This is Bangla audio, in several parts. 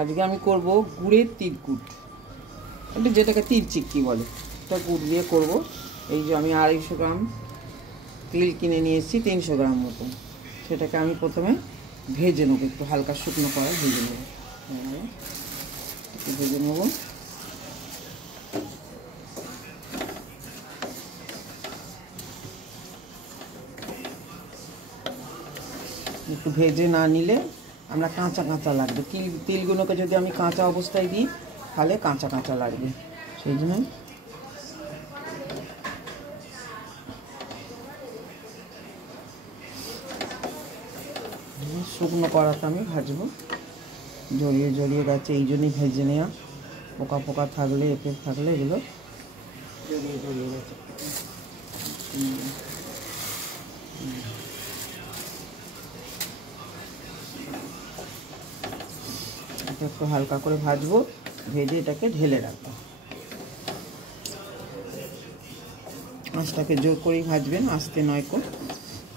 আজকে আমি করব গুড়ের তিলকুট, এটা যেটাকে তিল চিক্কি বলে, এটা গুড় দিয়ে করব। এই যে আমি 250 গ্রাম তিল কিনে নিয়ে এসেছি, 300 গ্রাম মতো। সেটাকে আমি প্রথমে ভেজে নেবো, একটু হালকা শুকনো করা ভেজে নেবো, একটু ভেজে নেবো। একটু ভেজে না নিলে আমরা কাঁচা কাঁচা লাগবে, তিলগুলোকে যদি আমি কাঁচা অবস্থায় দিই তাহলে কাঁচা কাঁচা লাগবে। সেই জন্য শুকনো কড়াতে আমি ভাজবো, জড়িয়ে জড়িয়ে গেছে, এই জন্যই ভেজে নেওয়া। পোকা পোকা থাকলে এফেক্ট থাকলে এগুলো জড়িয়ে জড়িয়ে গেছে। একটু হালকা করে ভাজবো, ভেজে এটাকে ঢেলে রাখবো। মাছটাকে জোর করেই ভাজবেন, আস্তে নয় কো,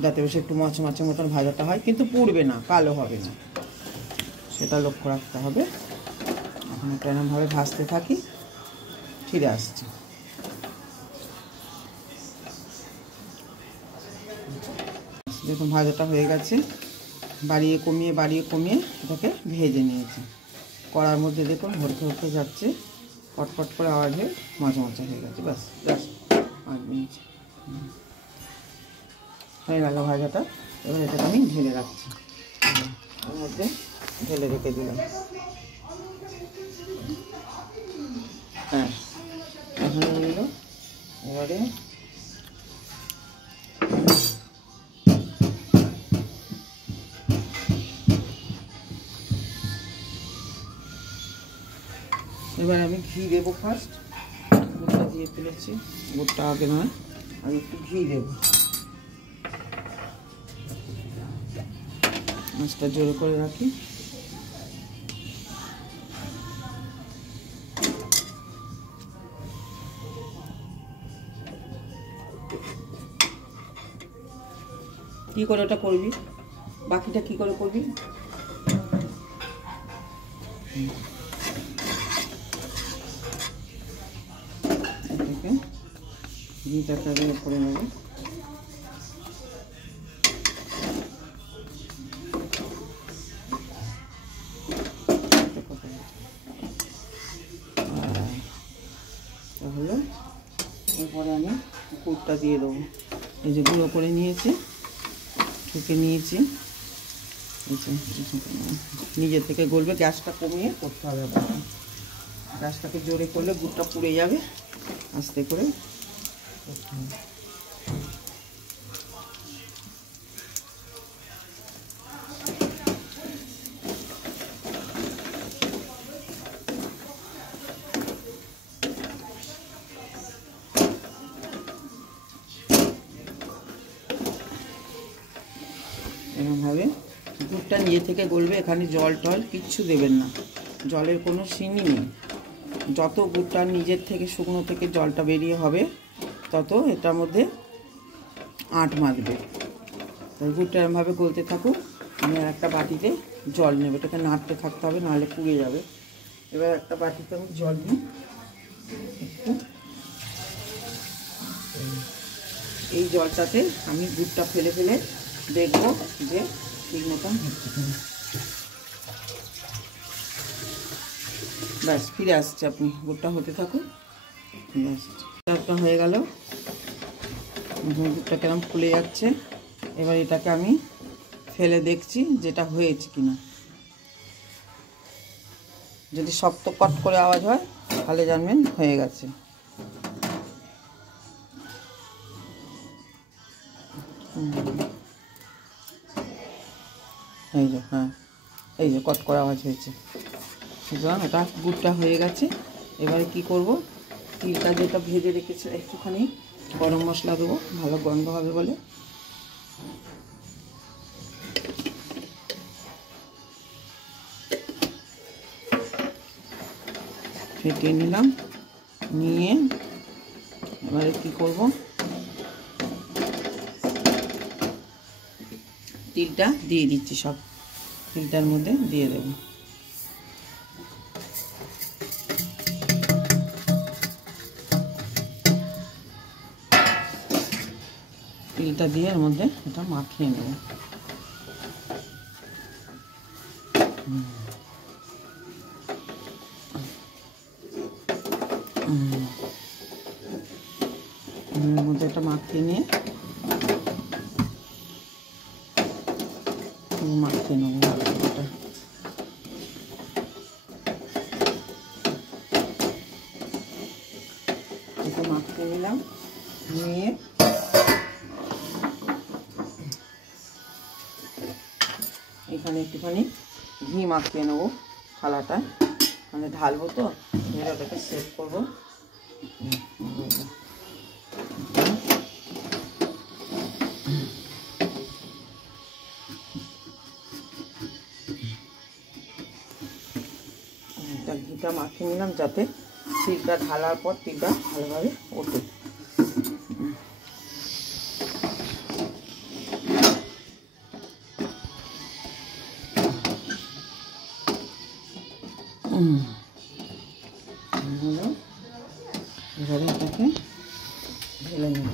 যাতে বেশি একটু মচমচে মতন ভাজাটা হয়, কিন্তু পুড়বে না, কালো হবে না, সেটা লক্ষ্য রাখতে হবে। এখন এটা এরকমভাবে ভাজতে থাকি, ফিরে আসছি। দেখুন ভাজাটা হয়ে গেছে, বাড়িয়ে কমিয়ে এটাকে ভেজে নিয়েছি। কড়ার মধ্যে দেখুন হতে হতে যাচ্ছে, পটপট করে আওয়াজ হয়ে মচমচে হয়ে গেছে। ব্যাস 5 মিনিট হয়ে গেল ভাজাটা। এবার এটাকে আমি ঢেলে রাখছি, ওর মধ্যে ঢেলে রেখে দিলাম। হ্যাঁ, এখন নিল। এবারে আমি ঘি দেবো। ফার্স্ট গুড়টা দিয়ে ফেলেছি, গুড়টা আগে নয়, আর একটু ঘি দেবো। মাছটা জোরে করে রাখি। কি করে ওটা করবি, বাকিটা কি করে করবি? ঘিটাকে করে নেব। তাহলে এরপরে আমি গুড়টা দিয়ে দেবো। এই যে গুঁড়ো করে নিয়েছি, ঠুকে নিয়েছি, নিজে থেকে গলবে। গ্যাসটা কমিয়ে করতে হবে, গ্যাসটাকে জোরে করলে গুড়টা পুড়ে যাবে, আস্তে করে করতে হবে। এরকমভাবে গুড়টা নিজে থেকে গলবে, এখানে জল টল কিচ্ছু দেবেন না, জলের কোনো সিনই নেই। যত গুড়টা নিজের থেকে শুকনো থেকে জলটা বেরিয়ে হবে, তত এটার মধ্যে আঁট মাখবে। তাই গুড়টা এরকমভাবে গলতে থাকুক। আমি একটা বাটিতে জল নেব, এটাকে নাড়তে থাকতে হবে, নাহলে পুড়ে যাবে। এবার একটা বাটিতে আমি জল নিই একটু। এই জলটাতে আমি গুড়টা ফেলে ফেলে দেখবো যে ঠিক মতন হচ্ছে কিনা। ব্যাস, ফিরে আসছে, আপনি গুড়টা হতে থাকুন, ফিরে আসছে। গুড়টা হয়ে গেল, গুড়টা কেরম ফুলে যাচ্ছে। এবার এটাকে আমি ফেলে দেখছি যেটা হয়েছে কিনা। যদি শক্ত কট করে আওয়াজ হয় তাহলে জানবেন হয়ে গেছে। এই যে, হ্যাঁ, এই যে কট করে আওয়াজ হয়েছে। সুতরাং এটা গুড়টা হয়ে গেছে। এবারে কি করব, তিলটা যেটা ভেজে রেখেছি, একটুখানি গরম মশলা দেবো, ভালো গন্ধ হবে বলে। ফেটিয়ে নিলাম, নিয়ে এবারে কি করব, তিলটা দিয়ে দিচ্ছি, সব তিলটার মধ্যে দিয়ে দেব। ঘিটা দিয়ে এর মধ্যে এটা মাখিয়ে নেব। এর মধ্যে এটা মাখিয়ে নিয়ে মাখিয়ে নেব এটা। এটা মাখিয়ে নিলাম, নিয়ে এখানে একটুখানি ঘি মাখিয়ে নেবো থালাটা, মানে ঢালবো তো, এবার ওটাকে সেভ করবো। ঘিটা মাখিয়ে নিলাম যাতে তিলটা ঢালার পর তিলটা ভালোভাবে ওঠে। এবারে এটাকে ঢেলে নেব।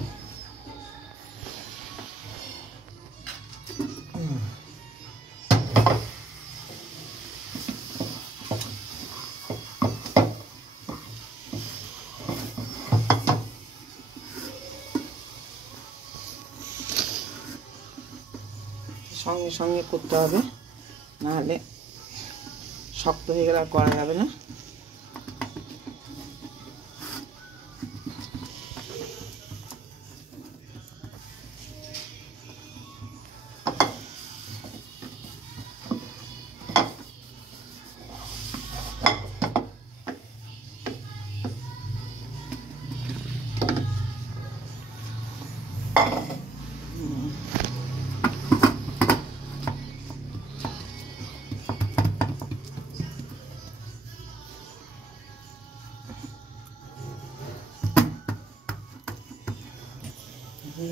সঙ্গে সঙ্গে করতে হবে, নাহলে শক্ত হয়ে গেলে আর করা যাবে না।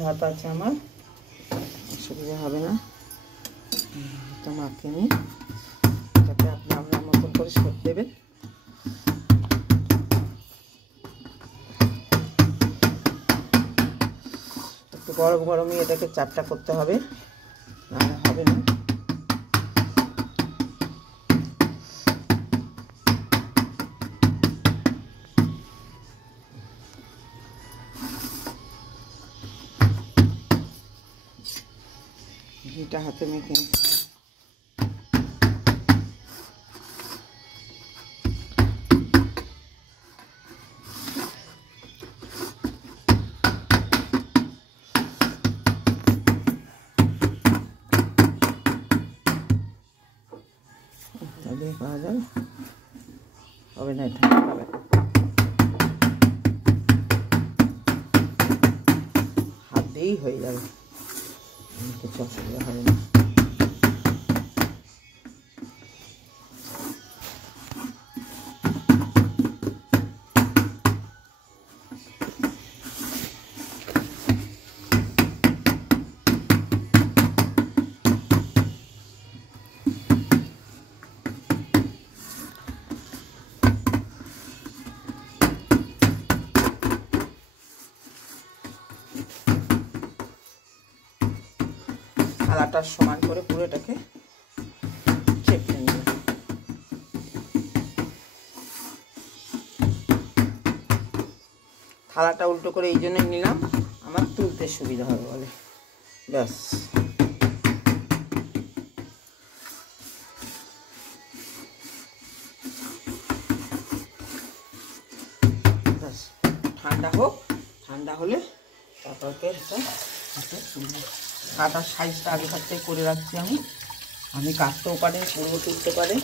হাত আছে আমার, অসুবিধা হবে না। এটা মাখিয়ে নিই, যাতে আপনি আপনার মতন করে সব দেবেন। একটু গরম গরমই এটাকে চারটা করতে হবে, নাহলে হবে না। ঘিটা হাতে মেখে নিতে হবে। দিয়ে করা যাবে, হবে না, এটা হবে হাত দিয়েই হয়ে যাবে, কিছু অসুবিধা হবে না। থালাটার সমান করে পুরো এটাকে চেপে নেব। থালাটা উল্টো করে এই জন্যই নিলাম, আমার তুলতে সুবিধা হবে বলে, ব্যাস। ব্যাস ঠান্ডা হোক, ঠান্ডা হলে তারপরকে এটা কাটার সাইজটা আগে থাকতে করে রাখছি আমি কাটতেও পারে, পুরো তুলতে পারে,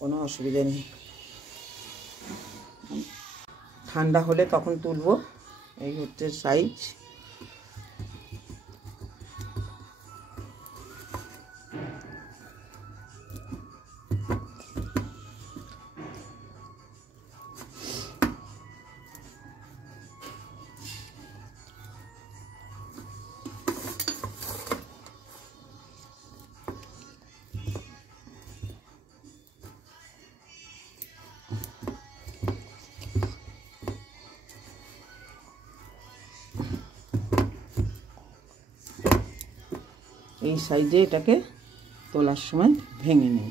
কোনো অসুবিধা নেই। ঠান্ডা হলে তখন তুলবো। এই হচ্ছে সাইজ। এই সাইজে এটাকে তোলার সময় ভেঙে নিই।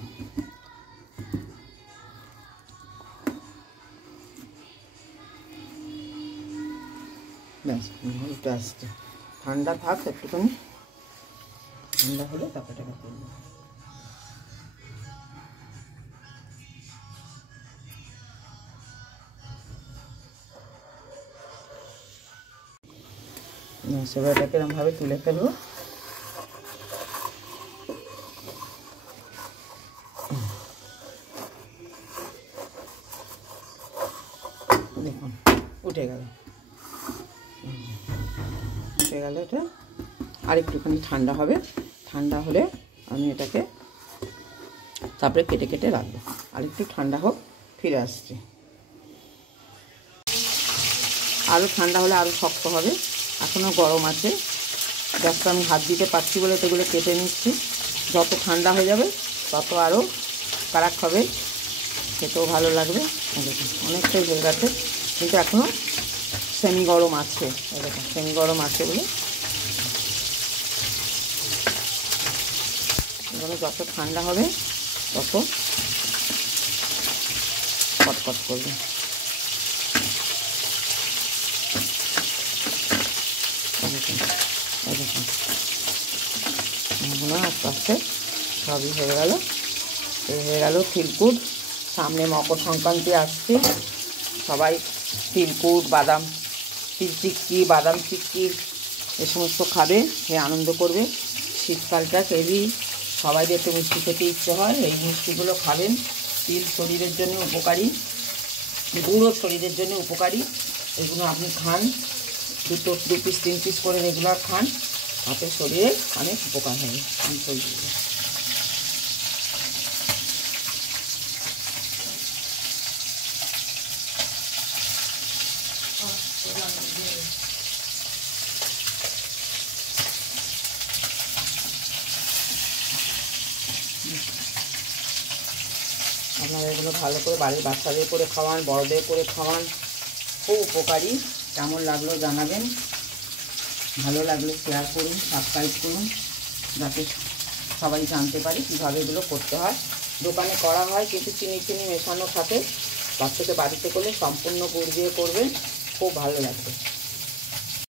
ব্যাস এটা আসছে, ঠান্ডা থাক একটুখানি, ঠান্ডা হলে তারপর এটাকে তুলব। এবার এটাকে এরকমভাবে তুলে ফেলবো। দেখুন উঠে গেল, উঠে গেল। এটা আর একটুখানি ঠান্ডা হবে, ঠান্ডা হলে আমি এটাকে তারপরে কেটে কেটে রাখবো। আর একটু ঠান্ডা হোক, ফিরে আসছি। আরও ঠান্ডা হলে আরও শক্ত হবে, এখনও গরম আছে। গ্যাসটা আমি হাত দিতে পারছি বলে সেগুলো কেটে নিচ্ছি। যত ঠান্ডা হয়ে যাবে তত আরও কারাক হবে, খেতেও ভালো লাগবে। অনেকটাই হয়ে গেছে, কিন্তু এখনও সেমি গরম আছে। এরকম সেমি গরম আছে বলে এগুলো যত ঠান্ডা হবে তত কটকট করবে। এরকম এগুলো আস্তে আস্তে সবই হয়ে গেল। এই হয়ে গেল তিলকুট। সামনে মকর সংক্রান্তি আসছে, সবাই তিলকুট, বাদাম, তিল চিক্কি, বাদাম চিক্কি এ সমস্ত খাবে, সে আনন্দ করবে। শীতকালটা কেবি সবাই একটু মিষ্টি খেতে ইচ্ছে হয়, এই মিষ্টিগুলো খাবেন। তিল শরীরের জন্য উপকারী, গুঁড়ো শরীরের জন্য উপকারী। এগুলো আপনি খান, দু পিস 3 পিস করে রেগুলার খান, তাতে শরীরে অনেক উপকার হয়। আপনারা এগুলো ভালো করে বাড়ির বাচ্চাদের করে খাওয়ান, বড়দের করে খাওয়ান, খুব উপকারী। কেমন লাগলো জানাবেন, ভালো লাগলে শেয়ার করুন, সাবস্ক্রাইব করুন, যাতে সবাই জানতে পারে কীভাবে এগুলো করতে হয়। দোকানে করা হয় কিন্তু চিনি মেশানো থাকে, বাচ্চাকে বাড়িতে করলে সম্পূর্ণ গুড় দিয়ে করবেন, খুব ভালো লাগবে।